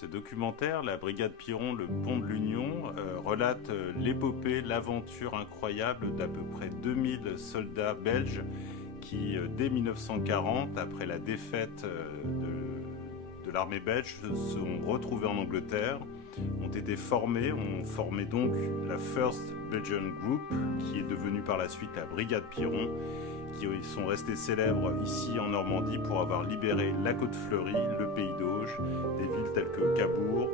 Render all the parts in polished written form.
Ce documentaire, La Brigade Piron, le pont de l'Union, relate l'épopée, l'aventure incroyable d'à peu près 2000 soldats belges qui, dès 1940, après la défaite de l'armée belge, se sont retrouvés en Angleterre, ont été formés, ont formé donc la First Belgian Group, qui est devenue par la suite la Brigade Piron, qui sont restés célèbres ici en Normandie pour avoir libéré la Côte-Fleurie, le Pays d'Auge, des villes telles que Cabourg,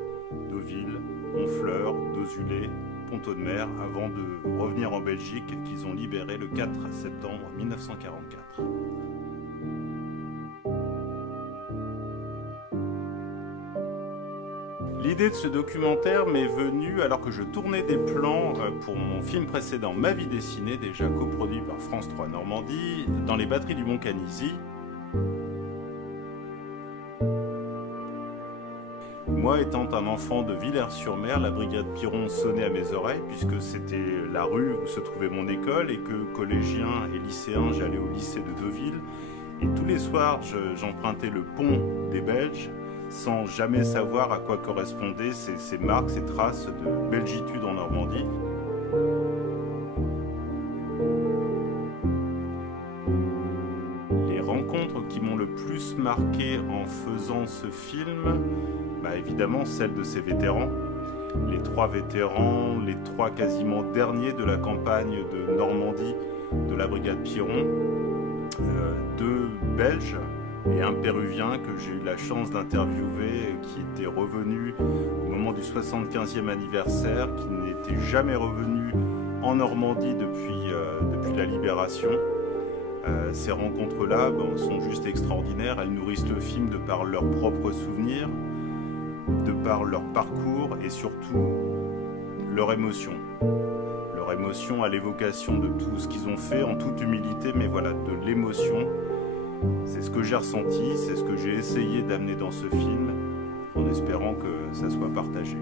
Deauville, Honfleur, Dozulé, Pont-Audemer, avant de revenir en Belgique qu'ils ont libéré le 4 septembre 1944. L'idée de ce documentaire m'est venue alors que je tournais des plans pour mon film précédent Ma vie dessinée, déjà coproduit par France 3 Normandie, dans les batteries du Mont Canisy. Moi, étant un enfant de Villers-sur-Mer, la Brigade Piron sonnait à mes oreilles puisque c'était la rue où se trouvait mon école et que, collégien et lycéen, j'allais au lycée de Deauville. Et tous les soirs, j'empruntais le pont des Belges, sans jamais savoir à quoi correspondaient ces marques, ces traces de belgitude en Normandie. Les rencontres qui m'ont le plus marqué en faisant ce film, évidemment celles de ces vétérans. Les trois vétérans, les trois quasiment derniers de la campagne de Normandie de la Brigade Piron, deux Belges et un Péruvien que j'ai eu la chance d'interviewer, qui était revenu au moment du 75e anniversaire, qui n'était jamais revenu en Normandie depuis la libération. Ces rencontres-là sont juste extraordinaires, elles nourrissent le film de par leurs propres souvenirs, de par leur parcours et surtout leur émotion. Leur émotion à l'évocation de tout ce qu'ils ont fait en toute humilité, mais voilà, de l'émotion. C'est ce que j'ai ressenti, c'est ce que j'ai essayé d'amener dans ce film, en espérant que ça soit partagé.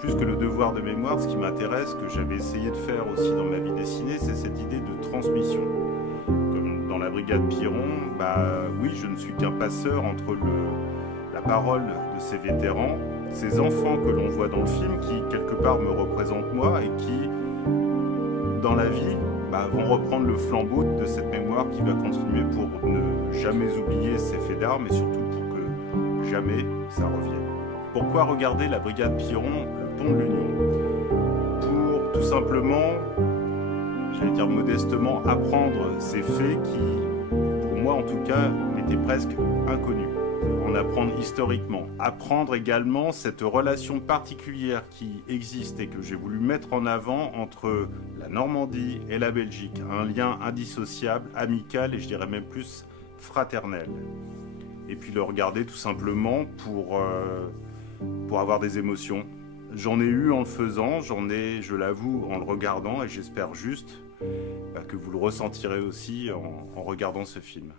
Plus que le devoir de mémoire, ce qui m'intéresse, que j'avais essayé de faire aussi dans ma vie dessinée, c'est cette idée de transmission. Comme dans la Brigade Piron, oui, je ne suis qu'un passeur entre la parole de ces vétérans, ces enfants que l'on voit dans le film, qui quelque part me représentent moi et qui, dans la vie, vont reprendre le flambeau de cette mémoire qui va continuer pour ne jamais oublier ces faits d'armes et surtout pour que jamais ça revienne. Pourquoi regarder la Brigade Piron, le pont de l'Union? Pour tout simplement, j'allais dire modestement, apprendre ces faits qui, pour moi en tout cas, étaient presque inconnus. En apprendre historiquement, apprendre également cette relation particulière qui existe et que j'ai voulu mettre en avant entre la Normandie et la Belgique, un lien indissociable, amical et je dirais même plus fraternel. Et puis le regarder tout simplement pour avoir des émotions. J'en ai eu en le faisant, j'en ai, je l'avoue, en le regardant et j'espère juste que vous le ressentirez aussi en regardant ce film.